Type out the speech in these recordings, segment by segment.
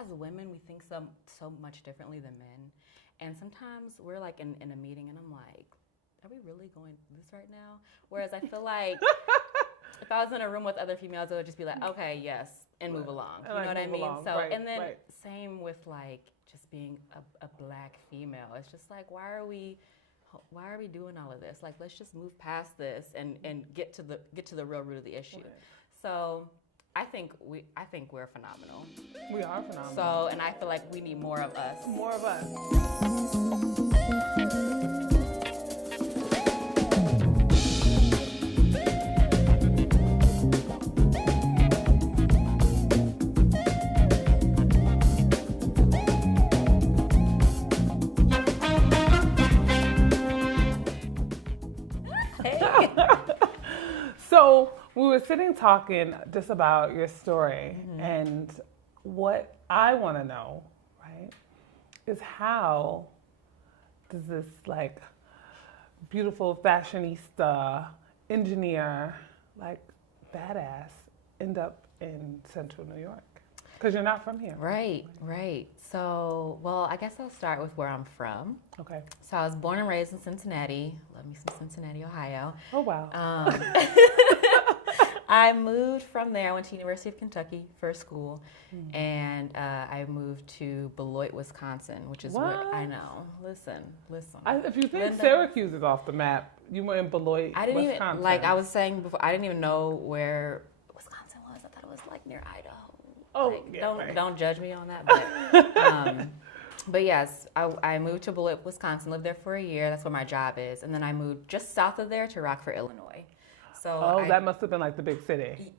as women, we think so much differently than men. And sometimes we're like in a meeting and I'm like, are we really going through this right now? Whereas I feel like if I was in a room with other females, it would just be like, okay, yes, and move along. You know what I mean? So, and then same with like just being a black female. It's just like, why are we doing all of this? Like, let's just move past this and get to the real root of the issue. Right. So I think we're phenomenal. We are phenomenal. So, and I feel like we need more of us. More of us. So we were sitting talking just about your story, and what I want to know, right, is how does this like beautiful fashionista, engineer, like badass end up in Central New York? Because you're not from here. Right. So, well, I guess I'll start with where I'm from. Okay. So I was born and raised in Cincinnati. Love me some Cincinnati, Ohio. Oh, wow. I moved from there. I went to University of Kentucky for school, and I moved to Beloit, Wisconsin, which is what I know. Listen. If you think Syracuse is off the map, you were in Beloit, Wisconsin. Even, like I was saying before, I didn't even know where Wisconsin was. I thought it was like near Idaho. Oh, like, yeah, don't judge me on that. But yes, I moved to Beloit, Wisconsin, lived there for a year. That's where my job is. And then I moved just south of there to Rockford, Illinois. So that must have been like the big city.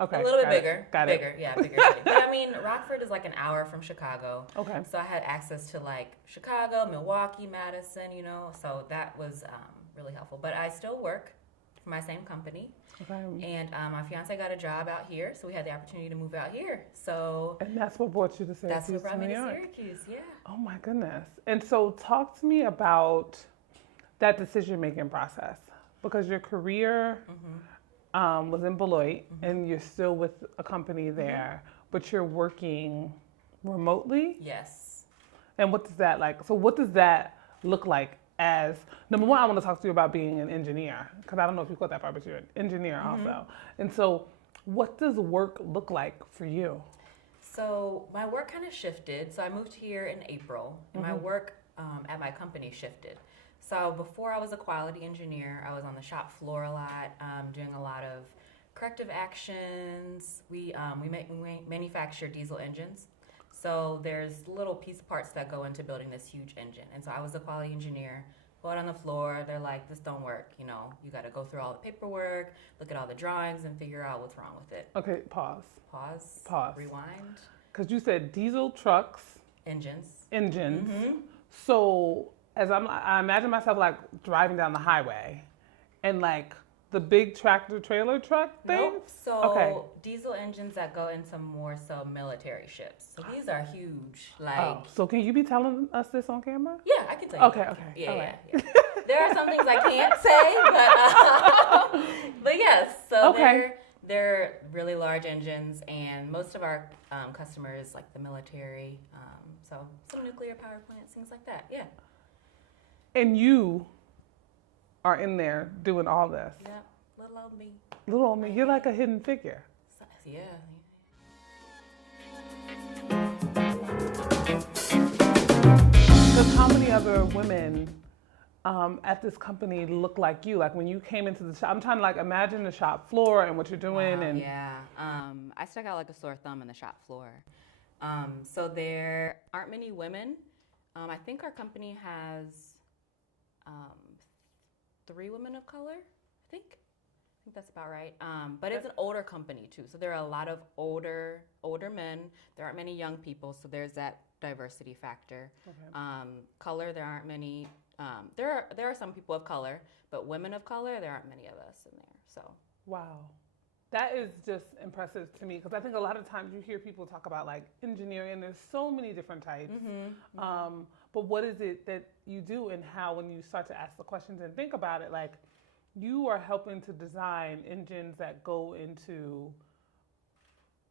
Okay. A little bit bigger. Bigger. Yeah, bigger city. But I mean, Rockford is like an hour from Chicago. Okay. So I had access to like Chicago, Milwaukee, Madison, so that was really helpful. But I still work for my same company. Okay. And my fiance got a job out here, so we had the opportunity to move out here. So and that's what brought you to Syracuse. That's what brought me to York. Syracuse, yeah. Oh my goodness. And so talk to me about that decision-making process, because your career was in Beloit and you're still with a company there, but you're working remotely? Yes. And what does that like? So what does that look like? As number one, I want to talk to you about being an engineer, because I don't know if you caught that part, but you're an engineer also. And so what does work look like for you? So my work kind of shifted. So I moved here in April, and my work at my company shifted. So before I was a quality engineer, I was on the shop floor a lot, doing a lot of corrective actions. We manufacture diesel engines. So there's little piece parts that go into building this huge engine. And so I was a quality engineer, go out on the floor. They're like, this don't work. You got to go through all the paperwork, look at all the drawings, and figure out what's wrong with it. Okay, pause. Rewind. Because you said diesel trucks. Engines. So I imagine myself like driving down the highway and like the big tractor trailer truck thing? Nope. So diesel engines that go into more so military ships. So these are huge. So can you be telling us this on camera? Yeah, I can tell you. Okay. Yeah. There are some things I can't say, but yes. So they're really large engines, and most of our customers like the military. So some nuclear power plants, things like that. Yeah. And you are in there doing all this. Yeah, little old me. Little old me. You're like a hidden figure. Yeah. Because how many other women at this company look like you? Like when you came into the shop, I'm trying to like imagine the shop floor and what you're doing. I stuck out like a sore thumb in the shop floor. So there aren't many women. I think our company has 3 women of color, I think that's about right. But it's an older company too, so there are a lot of older men. There aren't many young people, so there's that diversity factor. Color, there aren't many. There are some people of color, but women of color, there aren't many of us in there. So wow, that is just impressive to me, because I think a lot of times you hear people talk about like engineering, and there's so many different types. But what is it that you do, and how, when you start to ask the questions and think about it, like you are helping to design engines that go into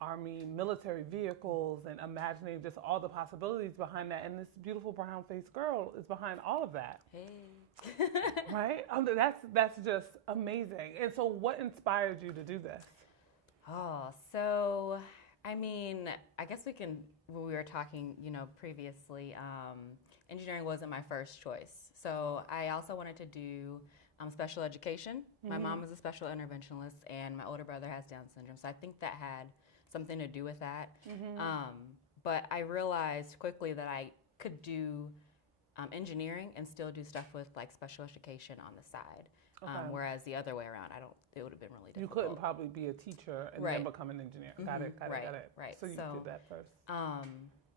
Army military vehicles and imagining just all the possibilities behind that. And this beautiful brown-faced girl is behind all of that. Hey. Right? That's just amazing. And so what inspired you to do this? Oh, so, I mean, I guess when we were talking, previously, engineering wasn't my first choice. So I also wanted to do special education. My mom is a special interventionist, and my older brother has Down syndrome. So I think that had something to do with that. But I realized quickly that I could do engineering and still do stuff with like special education on the side. Okay. Whereas the other way around, it would have been really difficult. You couldn't probably be a teacher and then become an engineer. Got it. Right. So you did that first.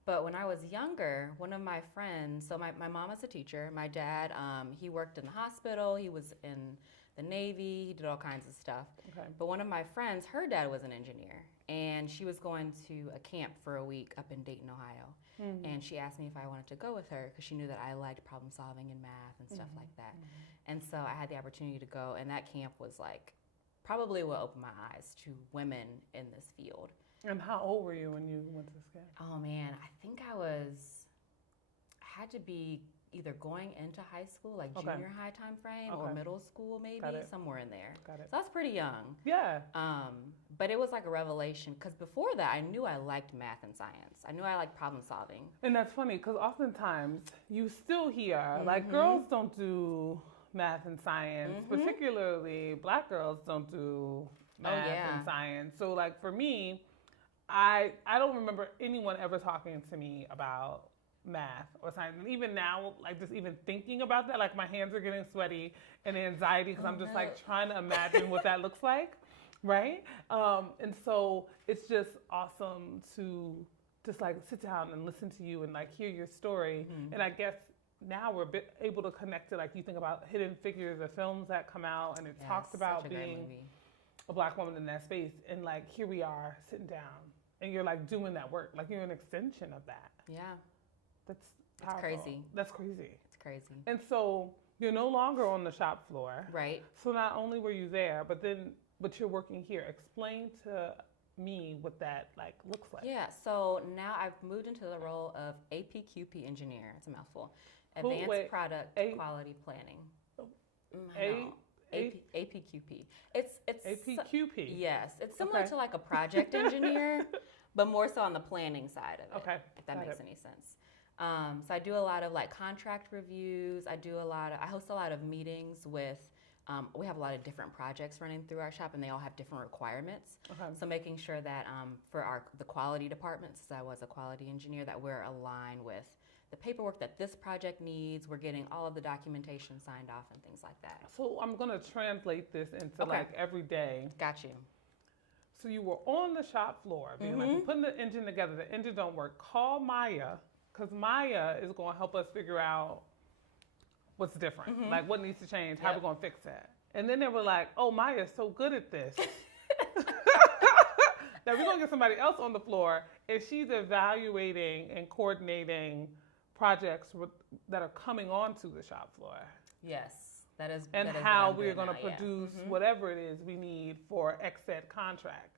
But when I was younger, one of my friends, so my mom is a teacher. My dad, he worked in the hospital. He was in the Navy. He did all kinds of stuff. Okay. But one of my friends, her dad was an engineer. And she was going to a camp for a week up in Dayton, Ohio. And she asked me if I wanted to go with her because she knew that I liked problem solving and math and stuff like that. And so I had the opportunity to go. And that camp was like probably what opened my eyes to women in this field. And how old were you when you went to this camp? Oh man, I think I had to be either going into high school, like junior high time frame, or middle school maybe, somewhere in there. Got it. So I was pretty young. Yeah. But it was like a revelation because before that I knew I liked math and science. I knew I liked problem solving. And that's funny because oftentimes you still hear like girls don't do math and science, particularly Black girls don't do math and science. So like for me, I don't remember anyone ever talking to me about math or science. And even now, like just even thinking about that, like my hands are getting sweaty and anxiety because I'm just like trying to imagine what that looks like, right? And so it's just awesome to just like sit down and listen to you and like hear your story. And I guess now we're able to connect to, like, you think about Hidden Figures, the films that come out, and it talks about being a Black woman in that space. And like here we are sitting down and you're like doing that work, like you're an extension of that. Yeah. That's powerful. Crazy. That's crazy. It's crazy. And so you're no longer on the shop floor. Right. So not only were you there, but you're working here. Explain to me what that like looks like. Yeah. So now I've moved into the role of APQP engineer. It's a mouthful. Advanced Product Quality Planning. APQP. It's APQP. Yes, it's similar to like a project engineer, but more so on the planning side of it. Okay. If that makes any sense. So I do a lot of like contract reviews. I host a lot of meetings with. We have a lot of different projects running through our shop, and they all have different requirements. Okay. So making sure that for the quality department, since I was a quality engineer, that we're aligned with the paperwork that this project needs. We're getting all of the documentation signed off and things like that. So I'm going to translate this into like every day. Got you. So you were on the shop floor, being like, we're putting the engine together. The engine don't work. Call Maya, because Maya is going to help us figure out what's different, like what needs to change, how we're going to fix it. And then they were like, oh, Maya's so good at this. Now we're going to get somebody else on the floor, and she's evaluating and coordinating projects that are coming onto the shop floor. Yes, that is. And that is how we're going to produce whatever it is we need for XZ contract.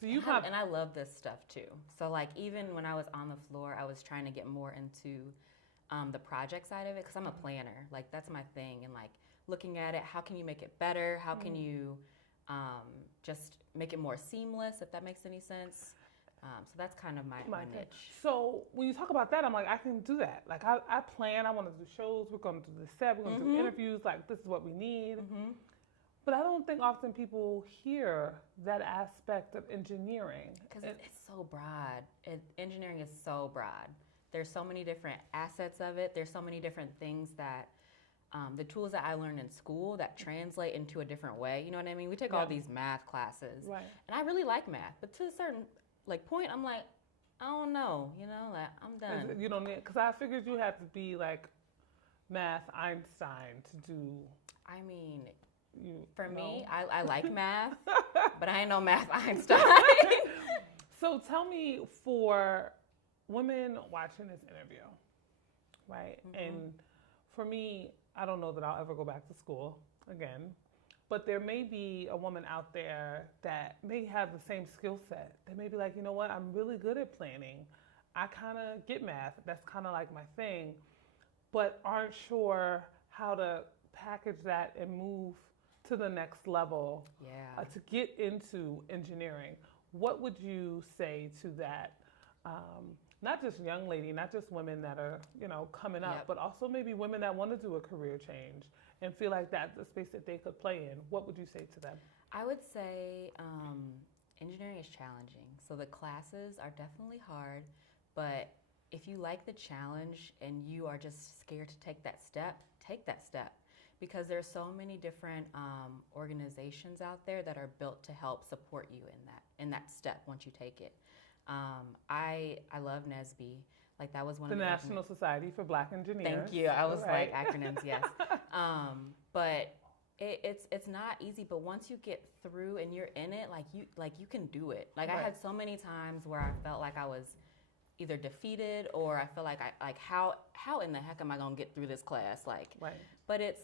So and I love this stuff too. So like even when I was on the floor, I was trying to get more into the project side of it because I'm a planner. Like that's my thing, and like looking at it, how can you make it better? How can you just make it more seamless? If that makes any sense. So that's kind of my niche. So when you talk about that, I'm like, I can do that. Like I plan, I want to do shows, we're going to do the set, we're going to do interviews, like this is what we need. But I don't think often people hear that aspect of engineering. Because it's so broad. Engineering is so broad. There's so many different assets of it. There's so many different things that the tools that I learned in school that translate into a different way. You know what I mean? We take all these math classes. Right. And I really like math. But to a certain point, I'm like, I don't know, like I'm done. You don't need, because I figured you had to be like math Einstein to do. I mean, for me, I like math, but I ain't no math Einstein. So tell me, for women watching this interview, right? And for me, I don't know that I'll ever go back to school again, But there may be a woman out there that may have the same skill set. They may be like, you know what, I'm really good at planning. I kind of get math. That's kind of like my thing, but aren't sure how to package that and move to the next level to get into engineering. What would you say to that? Not just young lady, not just women that are, coming up, but also maybe women that want to do a career change and feel like that's a space that they could play in. What would you say to them? I would say engineering is challenging. So the classes are definitely hard, but if you like the challenge and you are just scared to take that step, because there's so many different organizations out there that are built to help support you in that step once you take it. I love NSBE. Like that was one the of the National Society for Black Engineers. Thank you. I was like acronyms, yes. But it's not easy. But once you get through and you're in it, you can do it. Like I had so many times where I felt like I was either defeated or I feel like how in the heck am I gonna get through this class? But it's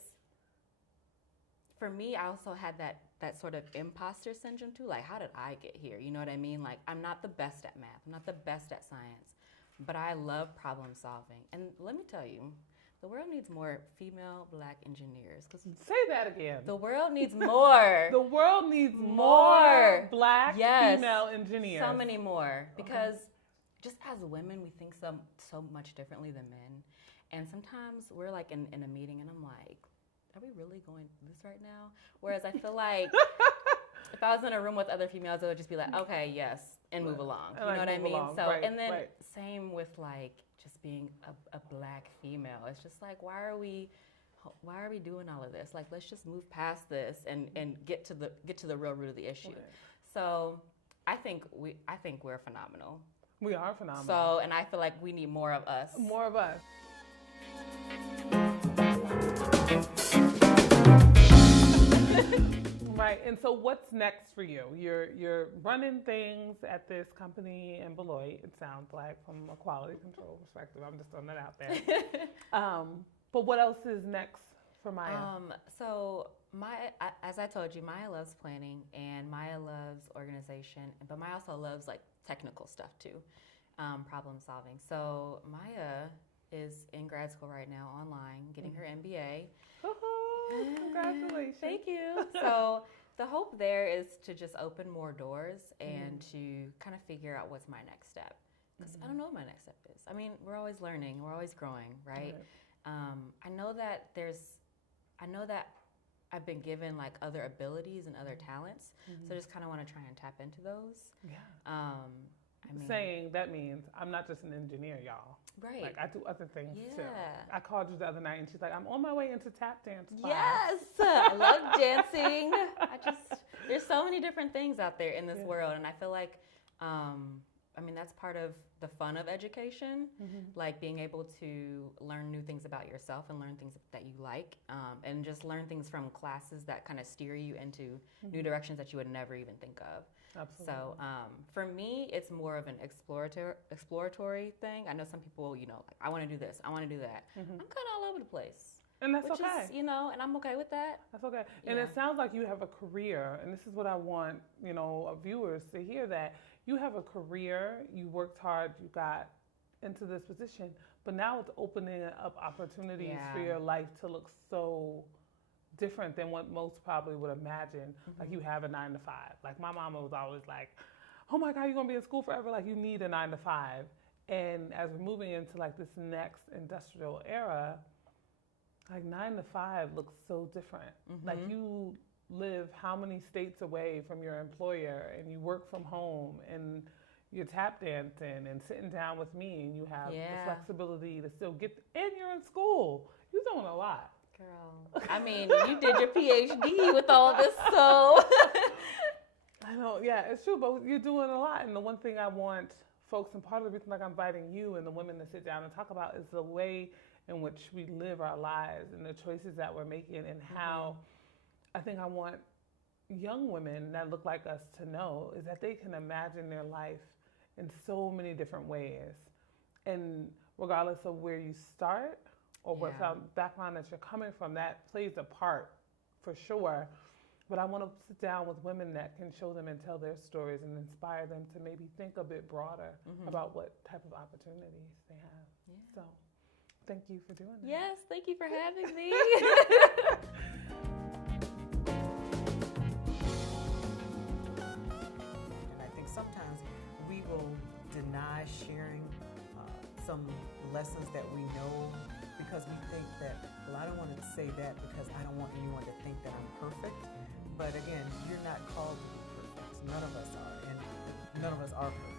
for me. I also had that sort of imposter syndrome too. Like how did I get here? You know what I mean? Like I'm not the best at math. I'm not the best at science. But I love problem solving. And let me tell you, the world needs more female Black engineers. Say that again. The world needs more. The world needs more Black female engineers. So many more. Because just as women, we think so much differently than men. And sometimes we're like in a meeting and I'm like, are we really going through this right now? Whereas I feel like if I was in a room with other females, it would just be like, okay, yes, and move along. You know what I mean? So, and then same with like just being a Black female. It's just like, why are we doing all of this? Like, let's just move past this and get to the real root of the issue. Right. So, I think we're phenomenal. We are phenomenal. So, and I feel like we need more of us. More of us. Right, and so what's next for you? You're running things at this company in Beloit, it sounds like, from a quality control perspective. I'm just throwing that out there. But what else is next for Maya? So as I told you, Maya loves planning and Maya loves organization, but Maya also loves like technical stuff too, problem solving. So Maya is in grad school right now online, getting her MBA. Congratulations. Thank you. So the hope there is to just open more doors and to kind of figure out what's my next step. Because I don't know what my next step is. I mean, we're always learning, we're always growing, right? I know that I've been given like other abilities and other talents. So I just kind of want to try and tap into those. Yeah. Saying that means I'm not just an engineer, y'all. Right. Like I do other things too. I called you the other night and she's like, I'm on my way into tap dance class. Yes, I love dancing. There's so many different things out there in this world, and I feel like, that's part of the fun of education, like being able to learn new things about yourself and learn things that you like, and just learn things from classes that kind of steer you into new directions that you would never even think of. Absolutely. So for me, it's more of an exploratory thing. I know some people, like, I want to do this, I want to do that. I'm kind of all over the place. And that's which okay. Is, and I'm okay with that. That's okay. And it sounds like you have a career, and this is what I want, viewers to hear, that you have a career, you worked hard, you got into this position, but now it's opening up opportunities for your life to look so different than what most probably would imagine. Like you have a 9 to 5. Like my mama was always like, oh my God, you're gonna be in school forever. Like you need a 9 to 5. And as we're moving into like this next industrial era, like 9 to 5 looks so different. Like you live how many states away from your employer, and you work from home, and you're tap dancing and sitting down with me, and you have the flexibility to still get, and you're in school. You're doing a lot. Girl, I mean, you did your PhD with all this, so. I know, yeah, it's true, but you're doing a lot. And the one thing I want folks, and part of the reason like I'm inviting you and the women to sit down and talk about, is the way in which we live our lives and the choices that we're making, and how I think I want young women that look like us to know is that they can imagine their life in so many different ways. And regardless of where you start or what background that you're coming from, that plays a part for sure. But I want to sit down with women that can show them and tell their stories and inspire them to maybe think a bit broader about what type of opportunities they have. Yeah. So thank you for doing that. Yes, thank you for having me. And I think sometimes we will deny sharing some lessons that we know because we think that, well, I don't want to say that because I don't want anyone to think that I'm perfect. But again, you're not called to be perfect. None of us are, and none of us are perfect.